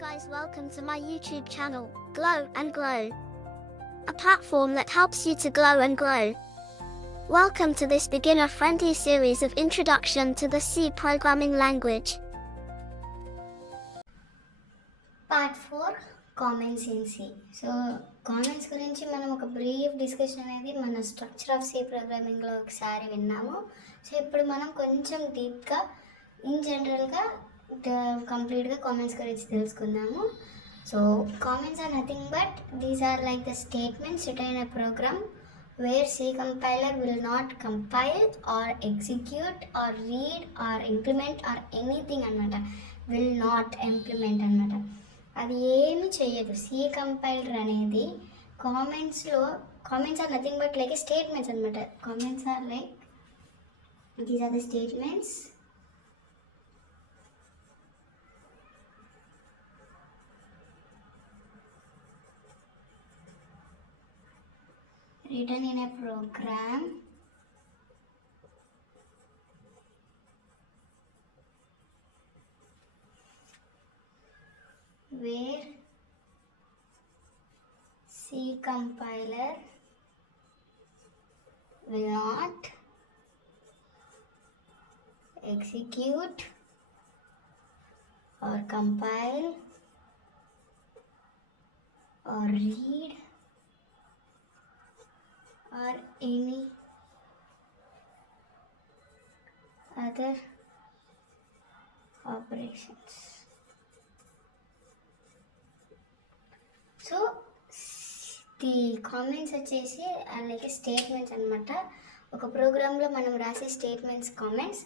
guys, welcome to my YouTube channel, Glow and Glow, a platform that helps you to glow and grow. Welcome to this beginner-friendly series of introduction to the C programming language. Part 4 Comments in C. So comments గురించి మనం ఒక brief discussion అనేది మన structure of C ప్రోగ్రామింగ్లో ఒకసారి విన్నాము. So ఇప్పుడు మనం కొంచెం డీప్గా ఇన్ జనరల్గా కంప్లీట్గా కామెంట్స్ గురించి తెలుసుకుందాము. So comments are nothing but these are like the statements written in a program where C compiler will not compile or execute or read or implement or anything అనమాట. will not implement అనమాట. అది ఏమి చేయదు. C compiler అనేది comments are nothing but like statements అనమాట. Comments are like these are the statements written in a program where C compiler will not execute or compile or read or any other operations. So the comments వచ్చేసి like statements అనమాట. ఒక ప్రోగ్రాంలో మనం రాసే statements comments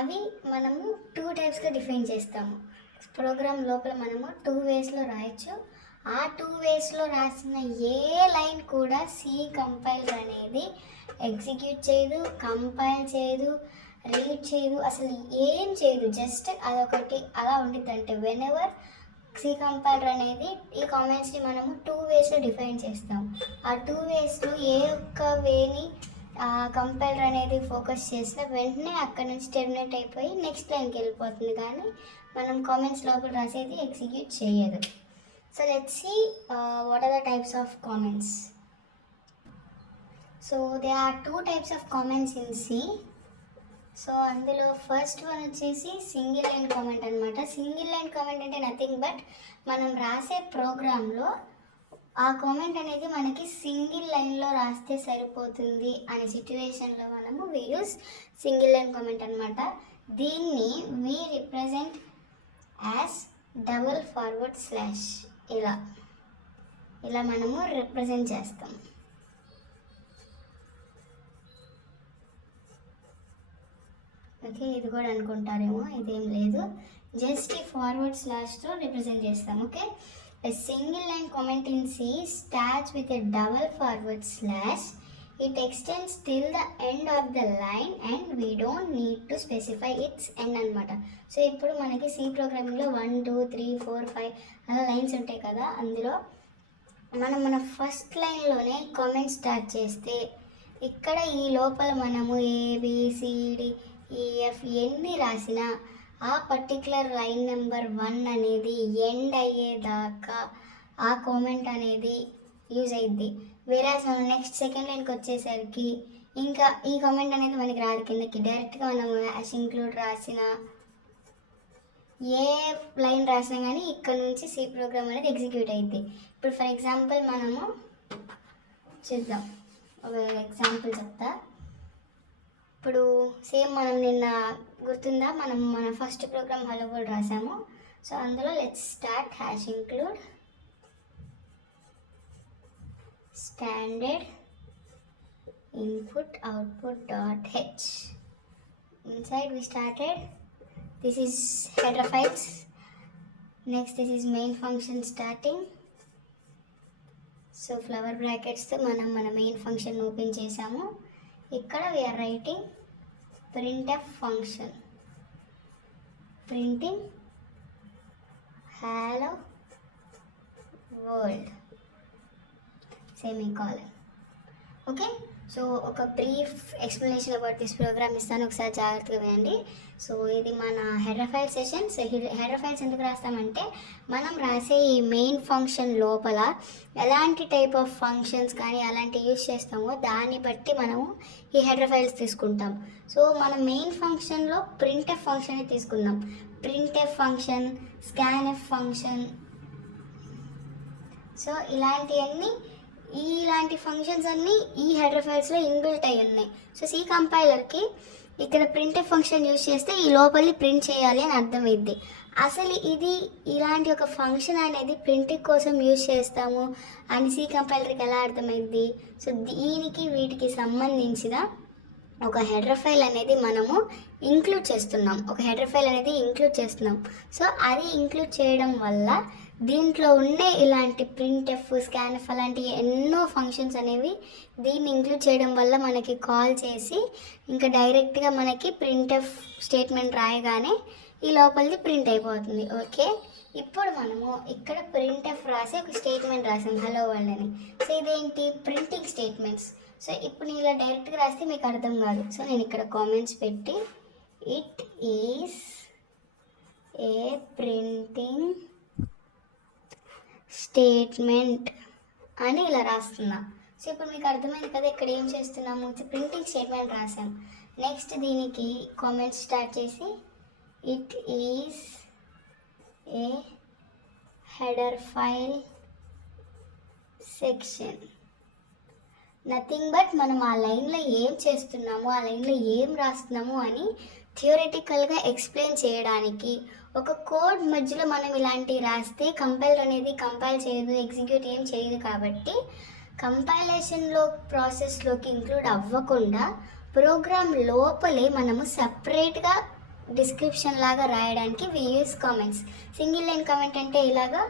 అవి మనము 2 టైప్స్గా define చేస్తాము. Programme లోపల మనము 2 వేస్లో రాయొచ్చు. ఆ 2 వేస్లో రాసిన ఏ లైన్ కూడా సి కంపైలర్ అనేది ఎగ్జిక్యూట్ చేయదు, కంపైల్ చేయదు, రీడ్ చేయదు, అసలు ఏం చేయదు. జస్ట్ అదొకటి అలా ఉండిద్ది. అంటే వెనెవర్ సి కంపైలర్ అనేది ఈ కామెంట్స్ని మనము 2 వేస్లో డిఫైన్ చేస్తాం. ఆ 2 వేస్లో ఏ ఒక్క వేని కంపైలర్ అనేది ఫోకస్ చేసినా వెంటనే అక్కడ నుంచి టెర్మినేట్ అయిపోయి నెక్స్ట్ లైన్కి వెళ్ళిపోతుంది. కానీ మనం కామెంట్స్ లోపల రాసేది ఎగ్జిక్యూట్ చేయదు. So let's see what are the types of comments. So they are 2 types of comments in C. So అందులో ఫస్ట్ వన్ వచ్చేసి సింగిల్ లైన్ కామెంట్ అనమాట. సింగిల్ లైన్ కామెంట్ అంటే నథింగ్ బట్ మనం రాసే ప్రోగ్రాంలో ఆ కామెంట్ అనేది మనకి సింగిల్ లైన్లో రాస్తే సరిపోతుంది అనే సిచ్యువేషన్లో మనము we use single line comment అనమాట. దీన్ని we represent as double forward slash. ఇలా మనము రిప్రజెంట్ చేస్తాం. ఓకే, ఇది కూడా అనుకుంటారేమో, ఇదేం లేదు, జస్ట్ ఈ ఫార్వర్డ్ స్లాష్తో రిప్రజెంట్ చేస్తాం. Okay, a single line comment in C starts with a double forward slash. It extends till the end of the line and we don't need to specify its end అనమాట. So ఇప్పుడు మనకి C ప్రోగ్రామింగ్లో 1 2 3 4 5 అలా lines ఉంటాయి కదా. అందులో మన first లైన్లోనే comment start చేస్తే ఇక్కడ ఈ లోపల మనము ఏబిసిడి ఈఎఫ్ ఎన్ని రాసినా ఆ పర్టికులర్ లైన్ నెంబర్ 1 అనేది ఎండ్ అయ్యేదాకా ఆ కామెంట్ అనేది యూజ్ అయ్యిద్ది. వేరాజ్ మనం నెక్స్ట్ సెకండ్ లైన్కి వచ్చేసరికి ఇంకా ఈ కామెంట్ అనేది మనకి రాదు. కిందకి డైరెక్ట్గా మనం యాష్ ఇంక్లూడ్ రాసిన ఏ లైన్ రాసినా కానీ ఇక్కడ నుంచి సి ప్రోగ్రామ్ అనేది ఎగ్జిక్యూట్ అయ్యిద్ది. ఇప్పుడు ఫర్ ఎగ్జాంపుల్ మనము చూద్దాం, ఒక ఎగ్జాంపుల్ చెప్తా. ఇప్పుడు సేమ్ మనం నిన్న గుర్తుందా, మనం మన ఫస్ట్ ప్రోగ్రామ్ హలో వరల్డ్ రాసాము. సో అందులో let's start hash include standard input output dot H. Inside we started, this is header files, next this is main function starting. So flower బ్రాకెట్స్తో మనం మన మెయిన్ ఫంక్షన్ ఓపెన్ చేసాము. ఇక్కడ we are writing printf function, printing hello world semicolon. Okay, so ఒక brief explanation about this program ఇస్తాను, ఒకసారి జాగ్రత్తగా వినండి. సో ఇది మన header file session. So header files ఎందుకు రాస్తామంటే మనం రాసే ఈ మెయిన్ ఫంక్షన్ లోపల ఎలాంటి టైప్ ఆఫ్ ఫంక్షన్స్ కానీ అలాంటి యూజ్ చేస్తామో దాన్ని బట్టి మనము ఈ హెడర్ ఫైల్స్ తీసుకుంటాం. సో మన మెయిన్ ఫంక్షన్లో ప్రింట్ఎఫ్ ఫంక్షన్ తీసుకుందాం. Printf function, scanf function, so ఇలాంటి ఫంక్షన్స్ అన్నీ ఈ హెడర్ ఫైల్స్లో ఇన్బిల్ట్ అయి ఉన్నాయి. సో సి కంపైలర్కి ఇక్కడ ప్రింట్ఎఫ్ ఫంక్షన్ యూజ్ చేస్తే ఈ లోపలి ప్రింట్ చేయాలి అని అర్థమైద్ది. అసలు ఇది ఇలాంటి ఒక ఫంక్షన్ అనేది ప్రింటింగ్ కోసం యూజ్ చేస్తాము అని సి కంపైలర్కి ఎలా అర్థమైద్ది? సో దీనికి వీటికి సంబంధించిన ఒక హెడర్ ఫైల్ అనేది మనము ఇంక్లూడ్ చేస్తున్నాం. సో అది ఇంక్లూడ్ చేయడం వల్ల దీంట్లో ఉండే ఇలాంటి ప్రింట్ఎఫ్, స్కాన్ఎఫ్ అలాంటి ఎన్నో ఫంక్షన్స్ అనేవి దీన్ని ఇంక్లూడ్ చేయడం వల్ల మనకి కాల్ చేసి ఇంకా డైరెక్ట్గా మనకి ప్రింట్ఎఫ్ స్టేట్మెంట్ రాయగానే ఈ లోపలిది ప్రింట్ అయిపోతుంది. ఓకే, ఇప్పుడు మనము ఇక్కడ ప్రింట్ఎఫ్ రాసి ఒక స్టేట్మెంట్ రాసాం హలో వరల్డ్ అని. సో ఇదేంటి? Printing statements. సో ఇప్పుడు నేను ఇలా డైరెక్ట్గా రాస్తే మీకు అర్థం కాదు. సో నేను ఇక్కడ కామెంట్స్ పెట్టి it is a printing statement అని ఇలా రాస్తున్నా. సో ఇప్పుడు మీకు అర్థమైంది కదా ఇక్కడ ఏం చేస్తున్నాము, ప్రింటింగ్ స్టేట్మెంట్ రాసాం. నెక్స్ట్ దీనికి కామెంట్స్ స్టార్ట్ చేసి it is a header file section. Nothing but మనం ఆ లైన్లో ఏం చేస్తున్నాము, ఆ లైన్లో ఏం రాస్తున్నాము అని థియరిటికల్గా ఎక్స్ప్లెయిన్ చేయడానికి. ఒక కోడ్ మధ్యలో మనం ఇలాంటివి రాస్తే కంపైలర్ అనేది కంపైల్ చేయదు, ఎగ్జిక్యూట్ ఏం చేయదు. కాబట్టి కంపైలేషన్లో ప్రాసెస్లోకి ఇంక్లూడ్ అవ్వకుండా ప్రోగ్రామ్ లోపలే మనము సపరేట్గా డిస్క్రిప్షన్ లాగా రాయడానికి we use comments. Single line comment అంటే ఇలాగా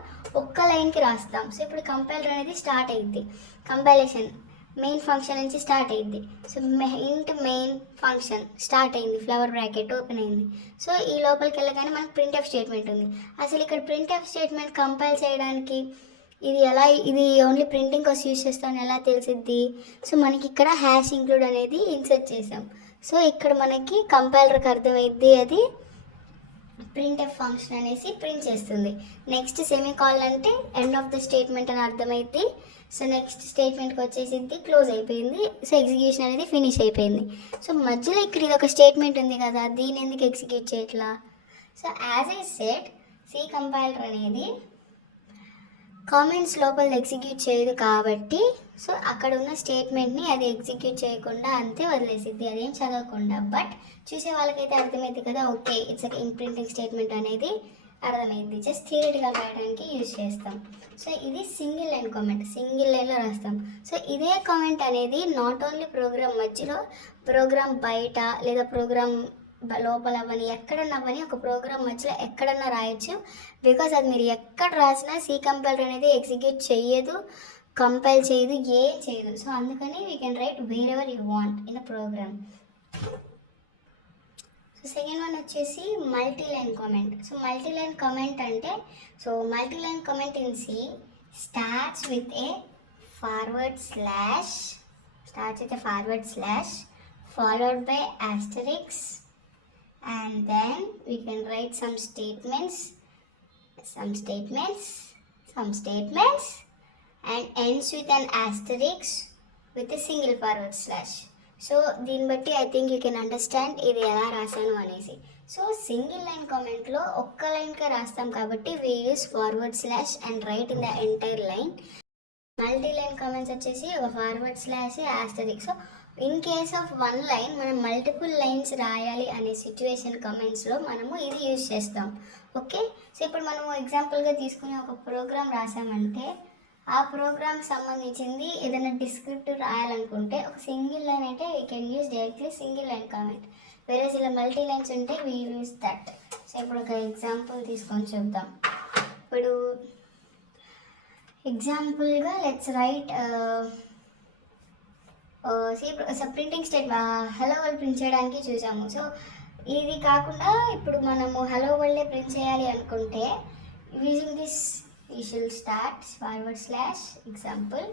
ఒక్క లైన్కి రాస్తాం. సో ఇప్పుడు కంపైలర్ అనేది స్టార్ట్ అయ్యింది, కంపైలేషన్ మెయిన్ ఫంక్షన్ నుంచి స్టార్ట్ అయింది. సో ఇంట్ మెయిన్ ఫంక్షన్ స్టార్ట్ అయింది, ఫ్లవర్ బ్రాకెట్ ఓపెన్ అయింది. సో ఈ లోపలికి వెళ్ళగానే మనకు ప్రింట్ఎఫ్ స్టేట్మెంట్ ఉంది. అసలు ఇక్కడ ప్రింట్ఎఫ్ స్టేట్మెంట్ కంపైల్ చేయడానికి ఇది ఓన్లీ ప్రింటింగ్ కోసం యూజ్ చేస్తామని ఎలా తెలిసిద్ది? సో మనకి ఇక్కడ హ్యాష్ ఇంక్లూడ్ అనేది ఇన్సర్ట్ చేసాం. సో ఇక్కడ మనకి కంపైలర్కి అర్థమైద్ది అది ప్రింట్ఎఫ్ ఫంక్షన్ అనేసి ప్రింట్ చేస్తుంది. నెక్స్ట్ సెమీకాలన్ అంటే ఎండ్ ఆఫ్ ద స్టేట్మెంట్ అని అర్థమైద్ది. సో నెక్స్ట్ స్టేట్మెంట్కి వచ్చేసింది, క్లోజ్ అయిపోయింది. సో ఎగ్జిక్యూషన్ అనేది ఫినిష్ అయిపోయింది. సో మధ్యలో ఇక్కడ ఇది ఒక స్టేట్మెంట్ ఉంది కదా, దీన్ని ఎందుకు ఎగ్జిక్యూట్ చేయట్లా? So as I said C compiler అనేది కామెంట్స్ లోపల ఎగ్జిక్యూట్ చేయదు కాబట్టి సో అక్కడ ఉన్న స్టేట్మెంట్ని అది ఎగ్జిక్యూట్ చేయకుండా అంతే వదిలేసిద్ది, అదేం చదవకుండా. బట్ చూసే వాళ్ళకైతే అర్థమైంది కదా, okay it's in printing statement అనేది అర్థమైంది. జస్ట్ థియరిటికల్ రాయడానికి యూజ్ చేస్తాం. సో ఇది సింగిల్ లైన్ కామెంట్, సింగిల్ లైన్లో రాస్తాం. సో ఇదే కామెంట్ అనేది నాట్ ఓన్లీ ప్రోగ్రామ్ మధ్యలో, ప్రోగ్రామ్ బయట లేదా ప్రోగ్రామ్ లోపల అవ్వని ఎక్కడన్నా అవ్వని ఒక ప్రోగ్రామ్ మధ్యలో ఎక్కడన్నా రాయొచ్చు. బికాజ్ అది మీరు ఎక్కడ రాసినా సి కంపైలర్ అనేది ఎగ్జిక్యూట్ చేయదు, కంపైల్ చేయదు, ఏం చేయదు. సో అందుకని we can write wherever you want in a program. So second one వచ్చేసి multi line comment. So multi line comment అంటే multi line comment in C starts with a forward slash followed by asterisk, and then we can write some statements and ends with an asterisk with a single forward slash. So దీన్ని బట్టి I think you can understand ఇది ఎలా రాశాను అనేసి. So single line కామెంట్లో ఒక్క లైన్గా రాస్తాం కాబట్టి we use forward slash and write in the entire line. Multi line comments వచ్చేసి ఒక forward slash asterisk. So in case of one line మనం మల్టిపుల్ లైన్స్ రాయాలి అనే సిచ్యువేషన్ కామెంట్స్లో మనము ఇది యూజ్ చేస్తాం. ఓకే, సో ఇప్పుడు మనము ఎగ్జాంపుల్గా తీసుకుని ఒక ప్రోగ్రామ్ రాసామంటే ఆ ప్రోగ్రామ్కి సంబంధించింది ఏదైనా డిస్క్రిప్టివ్ రాయాలనుకుంటే ఒక సింగిల్ లైన్ అయితే we can use directly single line comment. వేరే ఇలా మల్టీ లైన్స్ ఉంటే వీ యూజ్ దట్. సో ఇప్పుడు ఒక ఎగ్జాంపుల్ తీసుకొని చూద్దాం. ఇప్పుడు ఎగ్జాంపుల్గా let's write printing statement hello world print చేయడానికి చూసాము. సో ఇది కాకుండా ఇప్పుడు మనము హలో వరల్డే ప్రింట్ చేయాలి అనుకుంటే using this we shall start forward slash example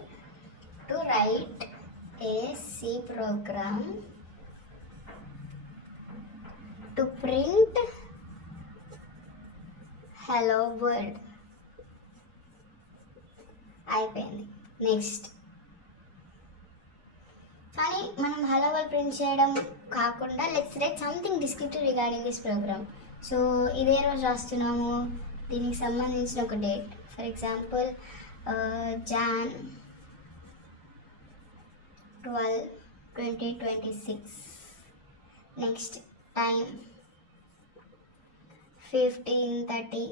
to write a C program to print hello world. అయిపోయింది. నెక్స్ట్ కానీ మనం హలో వరల్డ్ ప్రింట్ చేయడం కాకుండా let's write something descriptive regarding this program. So ఇదే రోజు రాస్తున్నాము, దీనికి సంబంధించిన ఒక date, for example Jan 12, 2026. Next time 15:30.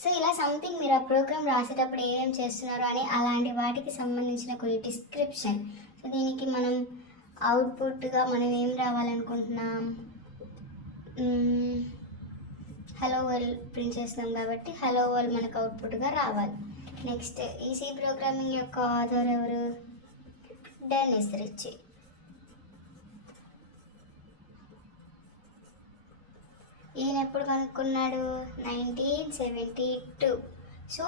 So ఇలా సంథింగ్ మీరు ఆ ప్రోగ్రామ్ రాసేటప్పుడు ఏం చేస్తున్నారు అని అలాంటి వాటికి సంబంధించిన కొన్ని డిస్క్రిప్షన్. సో దీనికి మనం అవుట్పుట్గా మనం ఏం రావాలనుకుంటున్నాం, హలో వరల్డ్ ప్రింట్ చేస్తున్నాం కాబట్టి హలో వరల్డ్ మనకు అవుట్పుట్గా రావాలి. నెక్స్ట్ ఈ సి ప్రోగ్రామింగ్ యొక్క ఆథర్ ఎవరు, డెన్నిస్ రిచ్. ఈయన ఎప్పుడు కనుక్కున్నాడు, 1972. సో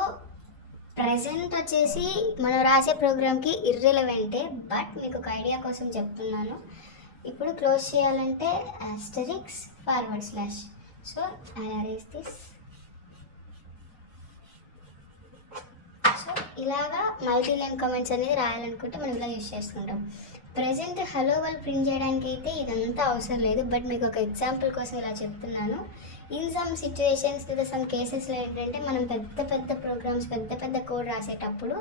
ప్రజెంట్ వచ్చేసి మనం రాసే ప్రోగ్రామ్కి ఇర్రెలవెంటే, బట్ మీకు ఒక ఐడియా కోసం చెప్తున్నాను. ఇప్పుడు క్లోజ్ చేయాలంటే ఆస్టరిక్స్ /. So I arrange this. So ఇలాగా మల్టీ లైన్ కామెంట్స్ అనేది రాయాలనుకుంటే మనం ఇలా యూజ్ చేసుకుంటాం. ప్రజెంట్ హలో వరల్డ్ ప్రింట్ చేయడానికి అయితే ఇదంతా అవసరం లేదు, బట్ మీకు ఒక ఎగ్జాంపుల్ కోసం ఇలా చెప్తున్నాను. ఇన్ సమ్ సిచ్యువేషన్స్ లేదా సమ్ కేసెస్లో ఏంటంటే మనం పెద్ద ప్రోగ్రామ్స్ పెద్ద కోడ్ రాసేటప్పుడు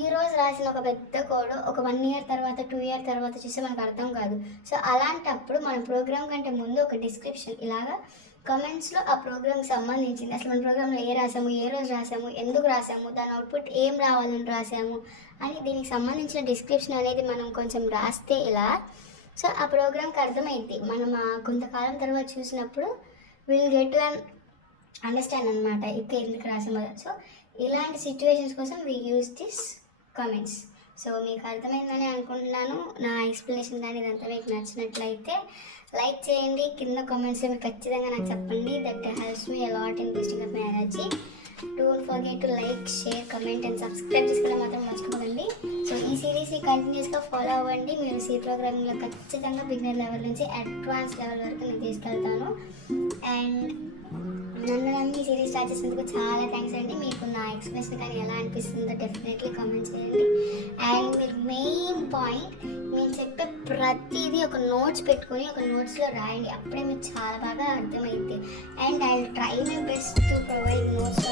ఈరోజు రాసిన ఒక పెద్ద కోడ్ ఒక 1 year తర్వాత 2 year తర్వాత చూస్తే మనకు అర్థం కాదు. సో అలాంటప్పుడు మన ప్రోగ్రామ్ కంటే ముందు ఒక డిస్క్రిప్షన్ ఇలాగా కమెంట్స్లో ఆ ప్రోగ్రామ్కి సంబంధించింది, అసలు మన ప్రోగ్రాంలో ఏ రాసాము, ఏ రోజు రాసాము, ఎందుకు రాసాము, దాని అవుట్పుట్ ఏం రావాలని రాసాము అని దీనికి సంబంధించిన డిస్క్రిప్షన్ అనేది మనం కొంచెం రాస్తే ఇలా, సో ఆ ప్రోగ్రామ్కి అర్థమైంది. మనం కొంతకాలం తర్వాత చూసినప్పుడు విల్ గెట్ టు అండర్స్టాండ్ అనమాట ఇక్కడ ఎందుకు రాసాము. సో ఇలాంటి సిచ్యువేషన్స్ కోసం we use this comments. So మీకు అర్థమైందని అనుకుంటున్నాను. నా ఎక్స్ప్లెనేషన్ కానీ ఇదంతా మీకు నచ్చినట్లయితే లైక్ చేయండి, కింద కామెంట్స్లో మీరు ఖచ్చితంగా నాకు చెప్పండి. That helps me a lot in boosting up my energy. Don't forget to like, share, comment and subscribe చేసుకోవడం మాత్రం మర్చిపోకండి. సో ఈ సిరీస్ని కంటిన్యూస్గా ఫాలో అవ్వండి. మీరు సి ప్రోగ్రామింగ్లో ఖచ్చితంగా బిగినర్ లెవెల్ నుంచి అడ్వాన్స్ లెవెల్ వరకు నేను తీసుకెళ్తాను. అండ్ నన్ను నమ్మి సిరీస్ స్టార్ట్ చేసినందుకు చాలా థ్యాంక్స్ అండి. మీకు నా ఎక్స్ప్రెషన్ కానీ ఎలా అనిపిస్తుందో డెఫినెట్లీ కామెంట్ చేయండి. అండ్ మీరు మెయిన్ పాయింట్, నేను చెప్పే ప్రతిదీ ఒక నోట్స్ పెట్టుకొని ఒక నోట్స్లో రాయండి, అప్పుడే మీకు చాలా బాగా అర్థమైంది. And I will try my best to provide notes